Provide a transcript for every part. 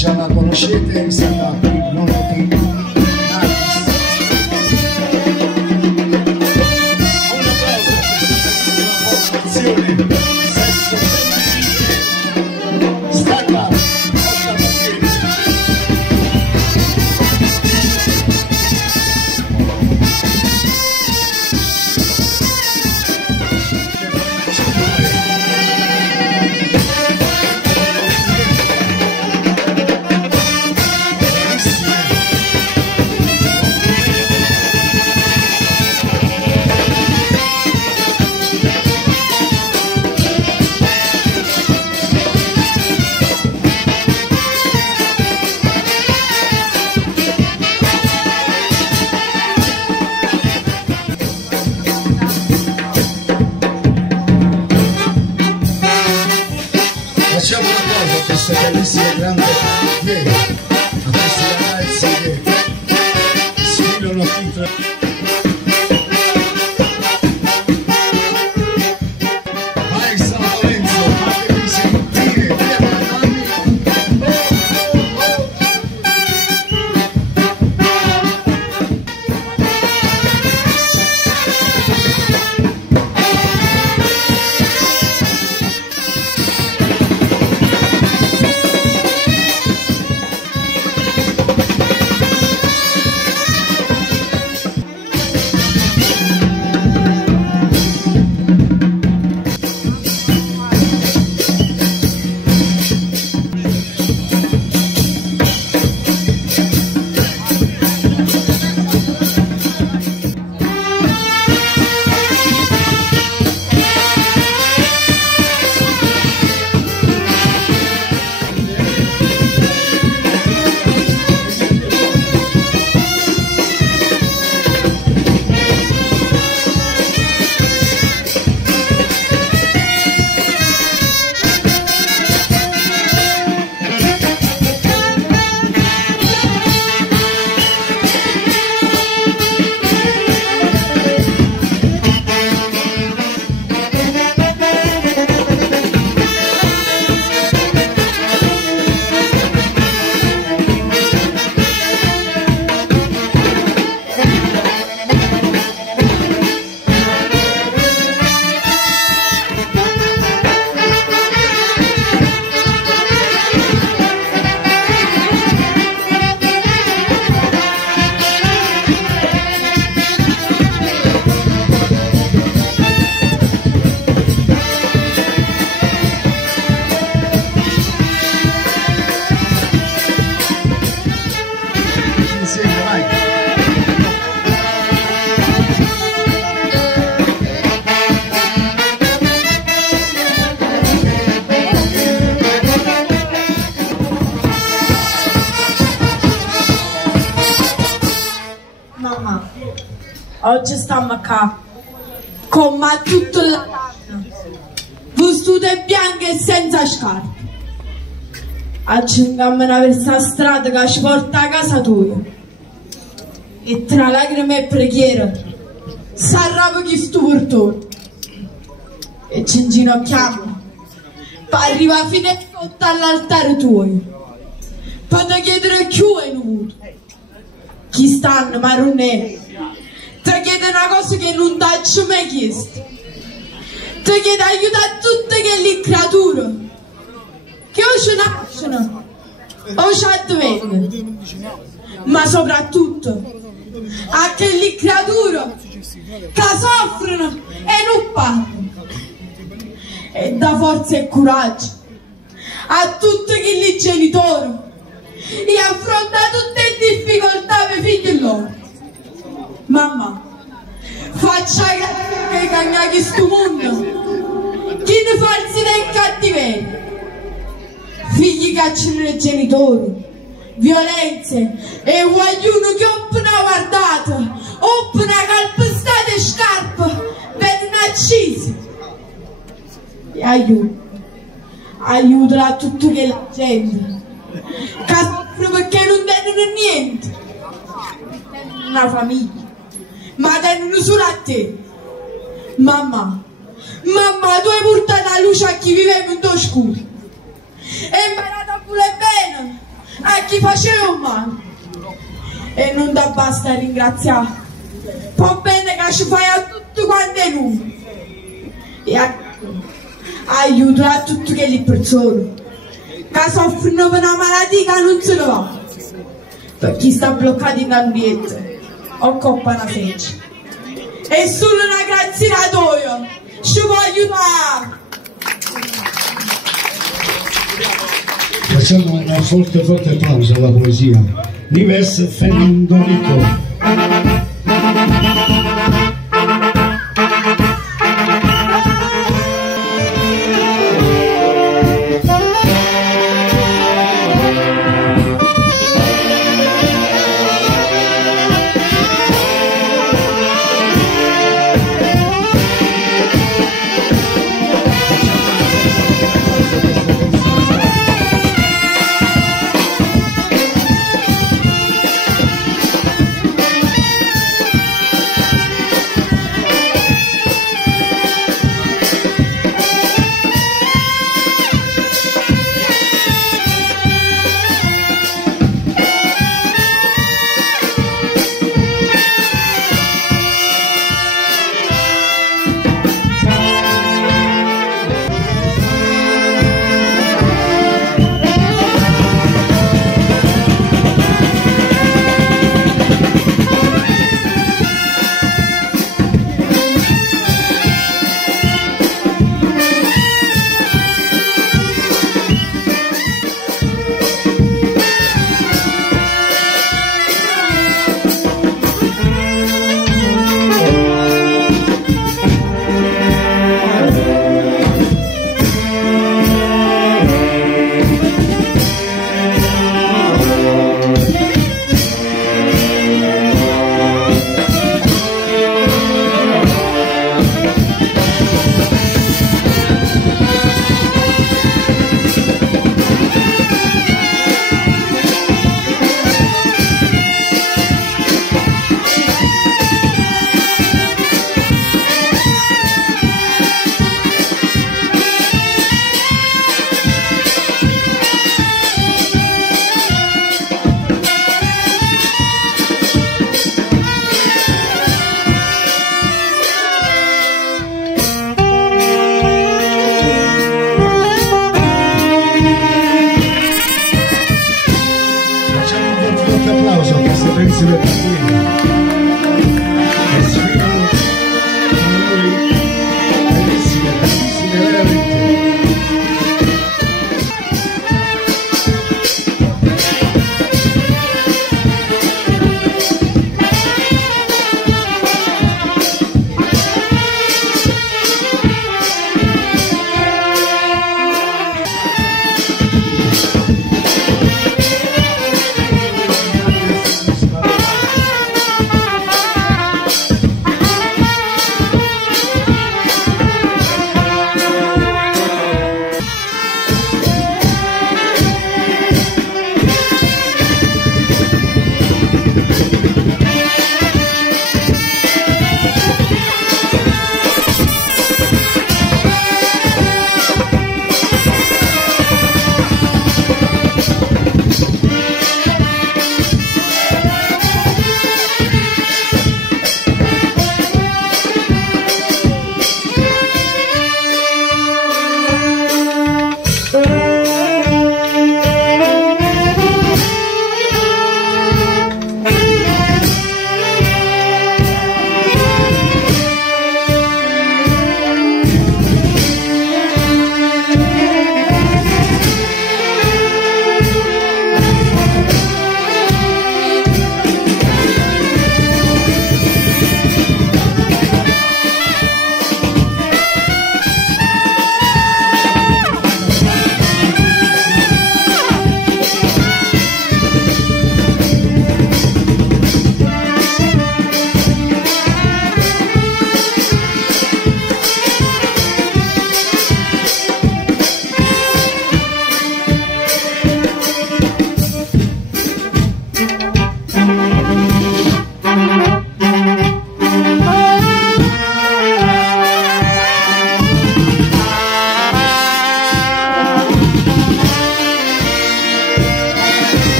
già la conoscete, è stata il nonno di Natis. Un applauso per questa bellissima formazione. Sesso femminile. Stacca, porta bandiera. Facciamo un applauso a queste bellissime grandi pieghe, a questi ragazzi che sfilano qui tra... Vai San Lorenzo, fatevi sentire, Mamma, oggi stiamo qua, con ma tutto la vestute bianche e senza scarpe. Accendiamo una versa strada che ci porta a casa tua. E tra lacrime e preghiere, s'arrapa chi stu portone. E ci inginocchiamo, per arrivare fino a sotto all'altare tuo. Per te chiedere chi è venuto. Chi stanno, ma non è. Ti chiede una cosa che non ti ho mai chiesto. Ti chiede aiuto a tutte quelle creature che o ci nascono o ci advengono, ma soprattutto a quelle creature che soffrono e non parlano. E dà forza e coraggio a tutti quei genitori e affronta tutte le difficoltà per i figli loro. Mamma, faccia che cagna questo mondo, chi ne falsità e cattiveria, figli che acciono i genitori, violenze e guagliuno che appena guardato, appena calpestate scarpe, vengono accisi. E aiuta a tutta la gente che soffre perché non tengono niente, una famiglia, ma tengono solo a te. Mamma, tu hai portato la luce a chi vive in tuo scuro e imparata pure bene a chi faceva un male. E non ti basta ringraziare. Fa bene che ci fai a tutti quanti noi. E aiuto a tutte quelle persone che soffrono per una malattia che non se ne va. Per chi sta bloccato in ambiente o coppa una fece. E solo una grazia da tua ci può aiutare. Facciamo una forte applauso alla poesia. Nives Fernando Rico. Applauso a queste bellissime bambine che sfidano noi, bellissime veramente.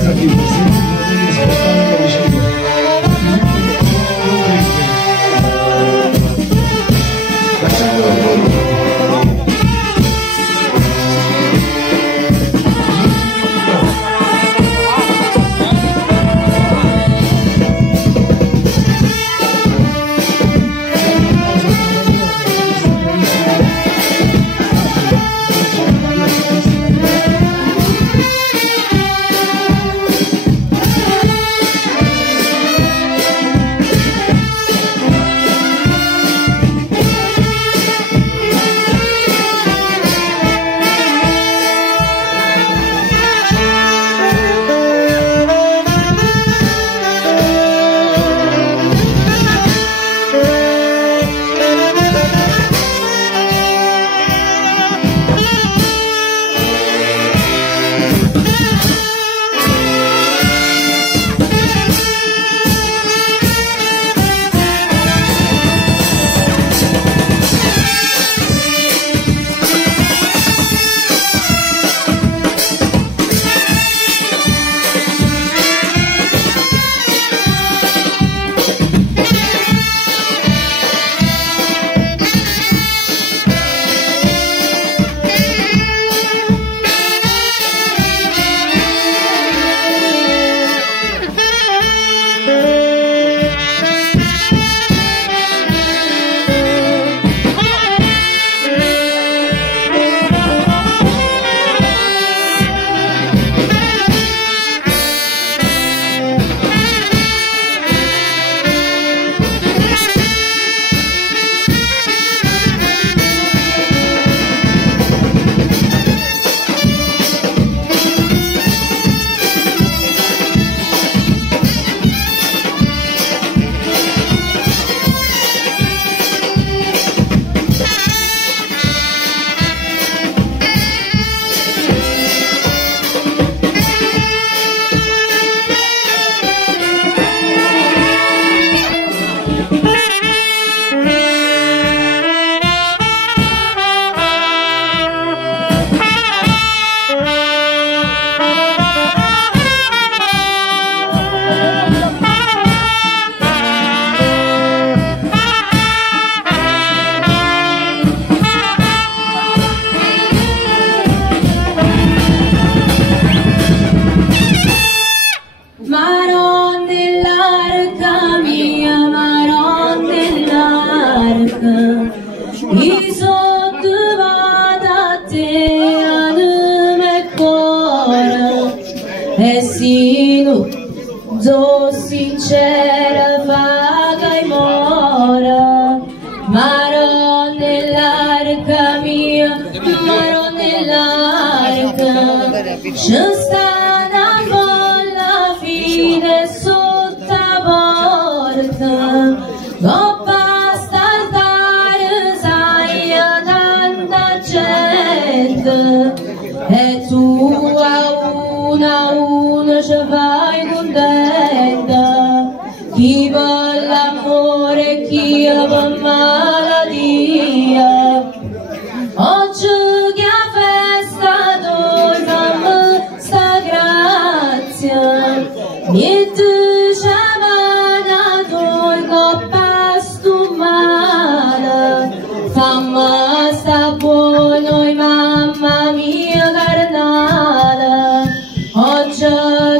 organizzativo, senza poter spostare le vicende. Lasciando la buona. Sino zo sincera vaga e mora, maro nell'arca mia, maro nell'arca, ci sta una bolla fine sotto a porta, coppa startare sai a tanta gente, e tu a una ci vai contenta, chi vuole l'amore, chi vuole malattia. Oggi che a festa noi fammi sta grazia, niente ci mana noi coppa stumana, fammi sta buono mamma mia carnale. Oggi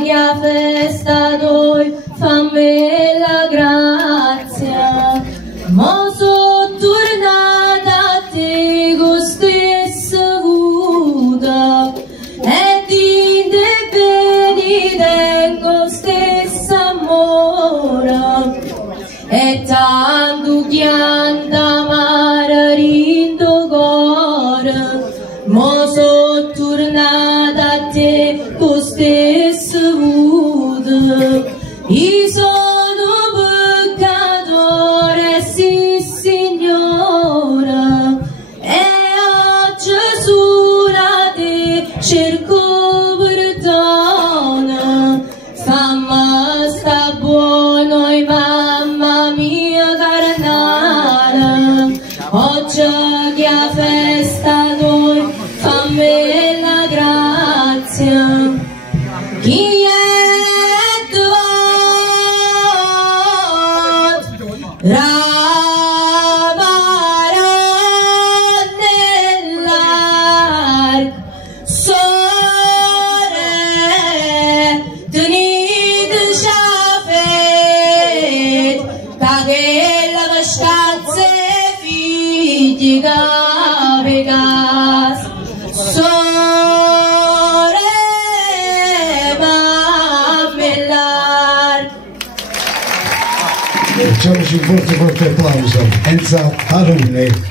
che a festa noi fammi la grazia, mo sono tornata a te con stessa vuda e di te bene tengo stessa amore e tanto chianta amare rindo cuore, mo sono tornata a te con stessa vuda. Io sono peccatore, sì Signora, e oggi sulla te cerco perdono, fammi sta buono e mamma mia carnale, oggi che a festa noi fammi la grazia. Chi è nell'arco, sore, tenit sciafet, cagella vascazze, figli gavegas, sore, mammellar. Facciamoci un forte applauso. Enza Harunne.